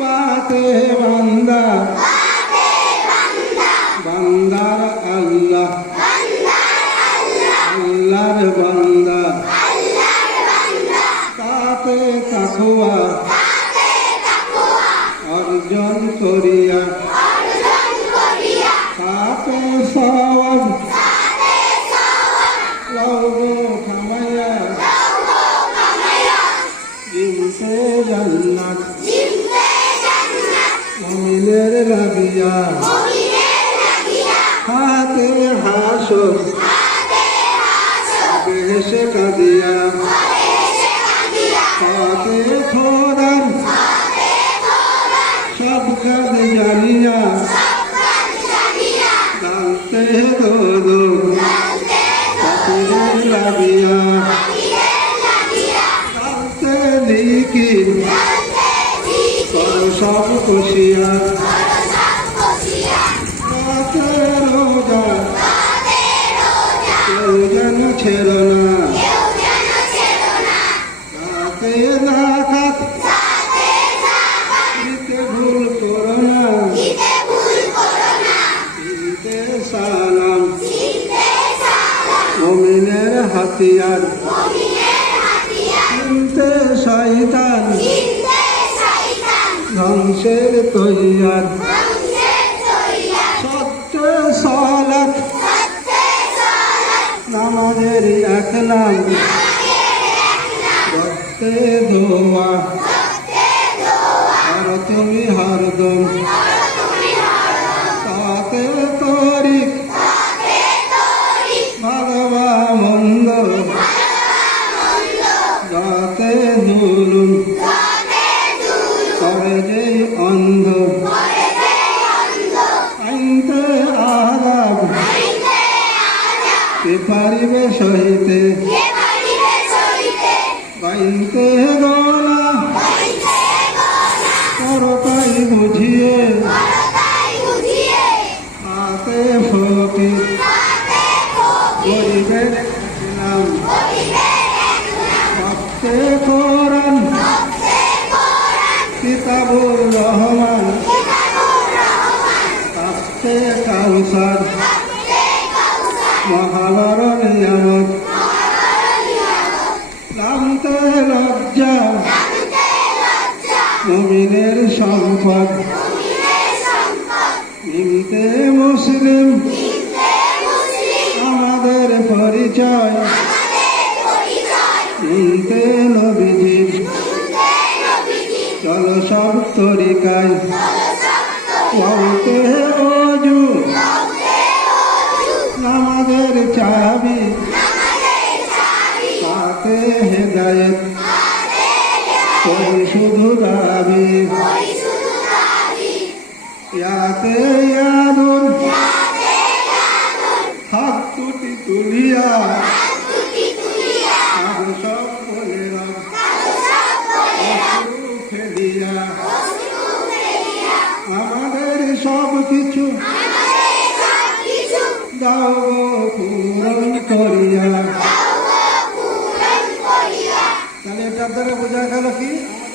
বাতে বান্দা বান্দার আল্লাহ আল্লাহর বান্দা তাতে তাকওয়া অর্জন করিয়া তাতে সওয়াব লৌহ কামাইয়া জিমতে জান্নাত মুমিনের লাগিয়া হাতে হাসর বেহেশে কাদিয়া হাতে খোদার সব কাজ জানিয়া ডালতে দোদো কাতিরে লাগিয়া ডালতে লিকির কর সব খুশিয়া রাতে রোজা কেউ যেন ছেড়ো না রাতে যাকাত দিতে ভুল করো না দিতে সালাম মুমিনের হাতিয়ার চিনতে শয়তান ধ্বংসের তৈয়ার সত্যে সালাত নামাজের একলাম রক্তে ধোয়া আর তুমি হরদম তাতে তরিক ভালোবা মন্দ যাতে জুলুম করে যে অন্ধ আইনতে আরাম কে পারিবে সহিতে বাইনতে গলা করতাই বুঝিয়ে হাতে ফকির গরিবের নাম ভক্তে কোরআন কিতাবুর রহমান কাস্তে কাউসার মহাবর নিয়ামত নামতে লজ্জা মুমিনের সম্পদ নিমতে মুসলিম আমাদের পরিচয় নিমতে নবীজির চলো সব তরিকায় ওয়াউতে ওযু নামাজের চাবি তাতে হেদায়েত করি শুধু দাবি ইয়াতে ইয়াদুন হাত দুটি তুলিয়া আবু সব বলেরা অশ্রু ফেলিয়া আমাদের সব কিছু দাও পূরণ করিয়া। তাহলে এটার দ্বারা বোঝা গেল কি